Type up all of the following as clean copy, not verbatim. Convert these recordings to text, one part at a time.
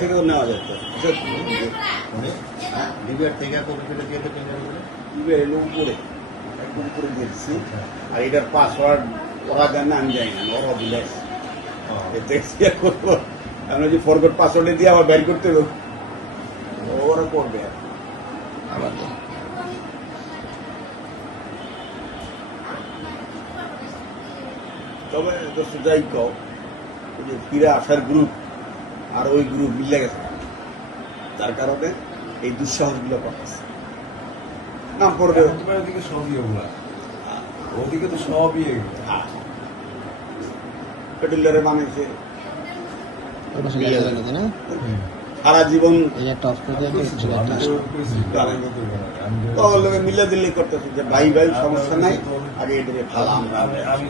থেকেও নেওয়া যেত থেকে উপরে একদম উপরে দিয়েছি। আর এটার পাসওয়ার্ড ওরা জানে, আমি যাই না, ওরা দিলে করবো। আমি যদি ফরগট পাসওয়ার্ডে দিয়ে আবার বের করতে হবে, ওরা করবে। তবে যাই কও, ওই যে ফিরে আসার গ্রুপ আর ওই গ্রুপ মিলে গেছে, তার কারণে এই দুঃসাহস গুলো পাচ্ছে। নাম পড়বে ওদিকে সবই, ওদিকে তো সবই পেটুলারে বানাইছে সারা জীবন মিলে দিল্লি করতেছে যে ভাই ভাই সমস্যা নাই, আগে এটাকে ভালো আমরা আমি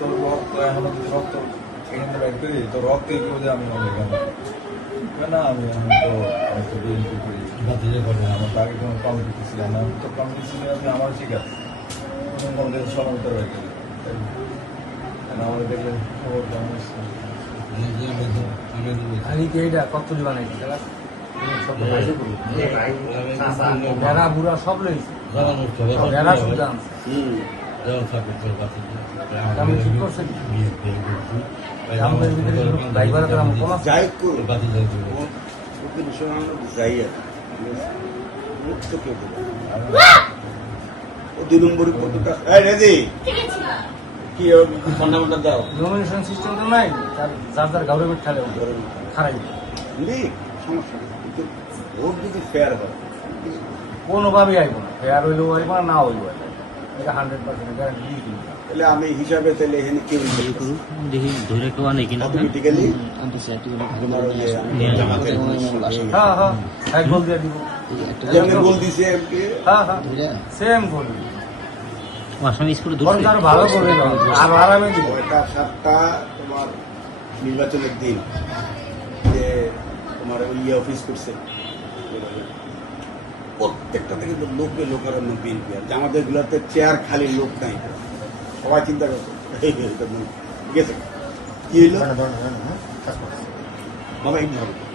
তোর রক্ত এখন রক্ত এখানে বাইর করি, তোর রক্তে আমি না, আমি তো বিএনপি করি, আমার আগে কোনো কমিটি ছিলাম না, তো কমিটি ছিল আমার ঠিক আছে, সমান্তর হয়ে গেল। আমাদের দেখলে খবর কেমন কত বানাইছি বুড়া সব লইছে দুই নম্বর কি ফন্ডামেন্টাল দাও নমিনেশন সিস্টেম তো নাই, যার যার গভর্নমেন্ট খেলে খারাই সমস্যা নেই, কিন্তু ভোট যদি ফেয়ার হয় কোনোভাবেই আইব না, ফেয়ার হইলেও আইব না, না হইব এটা 100% গ্যারান্টি দিয়ে দিই। তাহলে আমি হিসাবে তাহলে এখানে কেউ দেখি ধরে কেউ আনে কিনা অটোমেটিক্যালি হ্যাঁ হ্যাঁ এক গোল দিয়ে দিব, যেমন গোল দিছে হ্যাঁ হ্যাঁ সেম গোল ভালো করে আর আরামে দিব। 7টা তোমার নির্বাচনের দিন যে তোমার ওই অফিস করছে, প্রত্যেকটাতে কিন্তু লোকের বিএনপি, আর আমাদের গুলাতে চেয়ার খালি লোক নাই, সবাই চিন্তা করছে গেছে কি হইলো বাবা এই ধরনের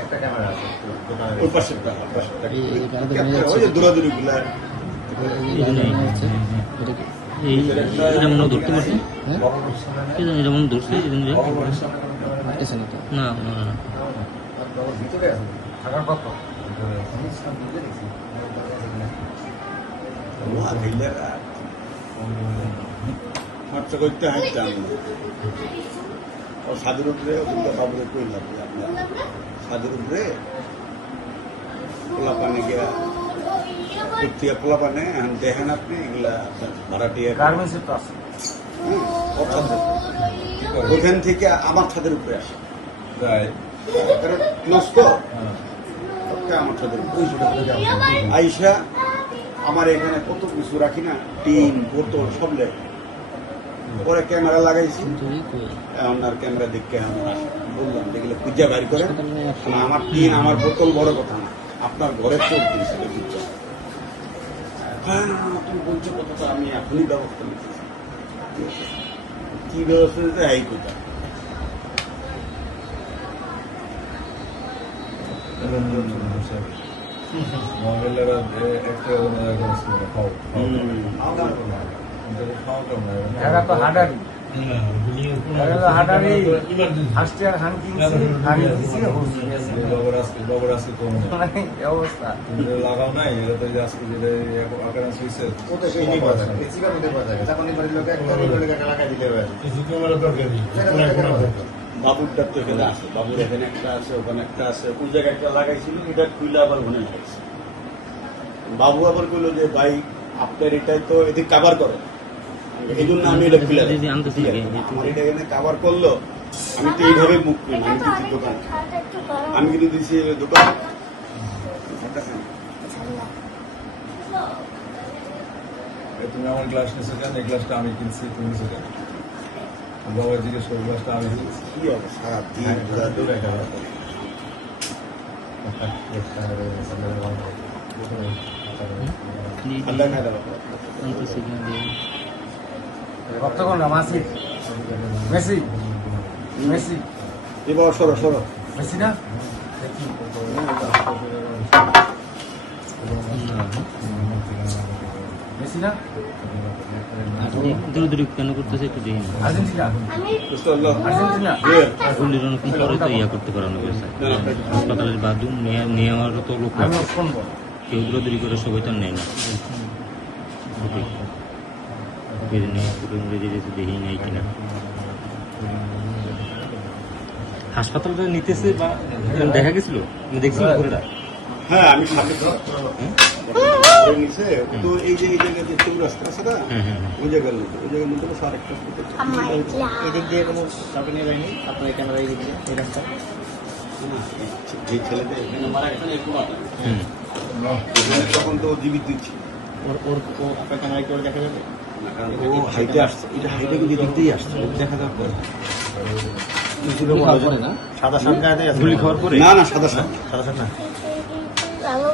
একটা ক্যামেরা আছে ওই পাশেরটা দৌড়াদৌড়ি গুলা ধরতে পারছে যেমন ধরছে না ভিতরে থাকার কথা খরচা করতে হাঁটতাম সাদের উপরে বাবুরে কইলাম সাদের উপরে পোলা পানে গিয়া পোলা পানে দেখেন আপনি এগুলা ভাড়াটিয়া ওইখান থেকে আমার ছাদের উপরে আসে নষ্ট আমার ছাদের উপরে আইসা আমার এখানে কত কিছু রাখি না, টিন বোতল সব লেগে পরে ক্যামেরা লাগাইছি, এখন আর ক্যামেরা দেখে আমি বললাম যেগুলো খুঁজা বাইর করে আমার টিন আমার বোতল বড় কথা না, আপনার ঘরের চোখ দিয়েছে তুমি বলছো কথাটা আমি এখনই ব্যবস্থা নিতেছি। কি ব্যবস্থা নিতে এই কোথা লাগাও নাই বাবুরটা তো এখানে আছে, বাবুর এখানে একটা আছে, ওখানে একটা আছে, ওই জায়গায় একটা লাগাইছিল, এটা খুলে আবার ওখানে লাগাইছে। বাবু আবার কইলো যে ভাই আপনার এটাই তো এদিক কাভার করে, এই জন্য আমি এটা খুলে আমার এটা এখানে কাভার করলো, আমি তো এইভাবে মুখ করি, আমি দিচ্ছি দোকান, আমি কিন্তু দিচ্ছি দোকান তুমি আমার গ্লাস নিয়েছো কেন? এই গ্লাসটা আমি কিনছি, তুমি নিয়েছো কেন? বাবা জিজ্ঞেস করে গ্লাসটা আমি কিনছি। কি হবে সারা দিন ঠান্ডা খাই দেবো কতক্ষণ না মাসি মেসি মেসি এবার সরো সরো মেসি না মেসি না দূরে কেন করতেছে একটু দেখি না। আর্জেন্টিনা বিসমিল্লাহ আর্জেন্টিনা গুলির অনেকক্ষণ পরে তো ইয়া করতে পারানো গেছে হাসপাতালের বাথরুম নেওয়ারও তো লোক আমি লাগছে। ফোন করবো কেউ দূরে করে সবাই তো আর নেয় না দেখি নেই কিনা হাসপাতালটা নিতেছে বা দেখা গেছিল দেখছিল ঘোড়া হ্যাঁ আমি সামনে নিচে তো এই যে এই জায়গায় যে চৌরাস্তা আছে না ওই জায়গার মধ্যে স্যার একটা এদিক দিয়ে কোনো কাউকে নিয়ে যায়নি আপনার ক্যামেরা এদিক দিয়ে এই রাস্তা এই ছেলেদের হুম তখন তো জীবিত দিচ্ছি ওর ওর ও আপনার ক্যামেরা কি করে দেখা যাবে ও হাইটে আসছে এটা হাইটে কিন্তু এদিক দিয়েই আসছে দেখা যাক সাদা সামনে গুলি খাওয়ার পরে না না সাদা সাদা সাদা সামনে ভালো